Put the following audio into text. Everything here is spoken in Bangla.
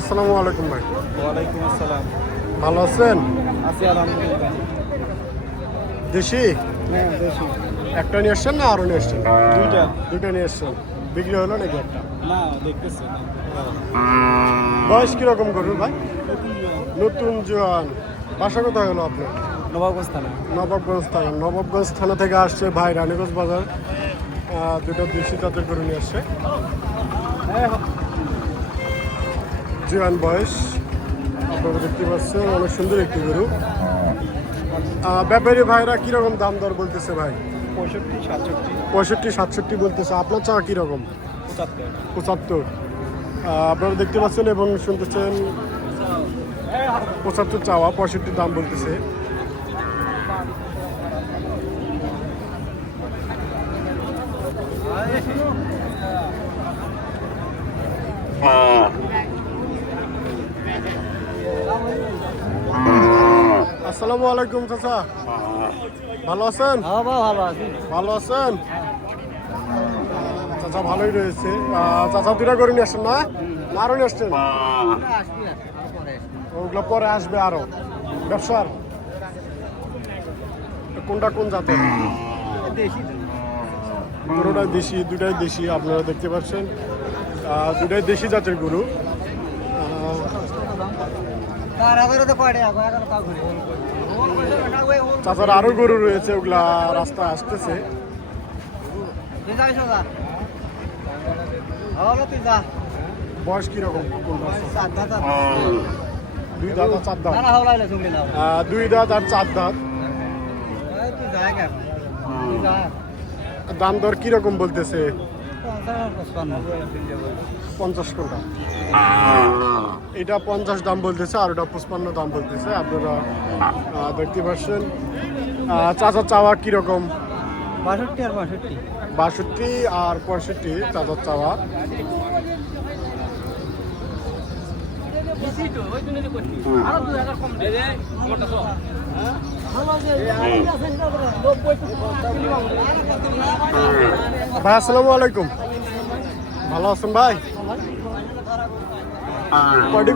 আসসালামু আলাইকুম ভাই। ওয়ালাইকুম আসসালাম। ভালো আছেন? আছি আলহামদুলিল্লাহ। দেশি হ্যাঁ দেশি। একটা নিয়ে আসছেন না আরো নিয়ে আসছেন? দুইটা। দুইটা নিয়ে আসছেন। বিক্রি হলো নাকি একটা? না দেখতেছি না। বয়স কিরকম গরুর ভাই? নতুন জোয়ান। বাসা কোথায় হলো আপনার? নবাবগঞ্জ থানা। নবাবগঞ্জ থানা। নবাবগঞ্জ থানা থেকে আসছে ভাই রানীগঞ্জ বাজার। দুটো দেশি জাতের গরু নিয়ে আসছে। জোয়ান বয়স আপনারা দেখতে পাচ্ছেন, অনেক সুন্দর একটি গরু। ব্যাপারী ভাইরা কিরকম দাম দর বলতেছে ভাই? 65, 67, 65, 67 বলতেছে। আপনার চাওয়া কিরকম? 75। 75। আপনারা দেখতে পাচ্ছেন এবং শুনতেছেন 75 চাওয়া, 65 দাম বলতেছে। আসসালামু আলাইকুম চাচা, ভালো আছেন? হ্যাঁ ভালো আছি। ভালো আছেন? চাচা ভালোই রয়েছে। চাচা দুটা করে নিয়ে আসছেন না? না আরো নিয়ে আসছেন? ওগুলো পরে আসবে আরো। ব্যবসার কোনটা কোন জাতের? দুটোটাই দেশি, দুটাই দেশি। আপনারা দেখতে পাচ্ছেন দুটাই দেশি জাতের গরু। চাচার আরো গরু রয়েছে, ওগুলা রাস্তায় আসতেছে। বয়স কিরকম? দুই দাঁত আর চার দাঁত। দুই দাঁত আর চার দাঁত। দাম দর কিরকম বলতেছে? 50 কোনটা? এটা 50 দাম বলতেছে, আর ওটা 55 দাম বলতেছে। আপনারা দেখতে পাচ্ছেন। চাচা চাওয়া কিরকম? 62 আর 65 চাচার চাওয়া। ভাই আসসালামু আলাইকুম, ভালো আছেন ভাই?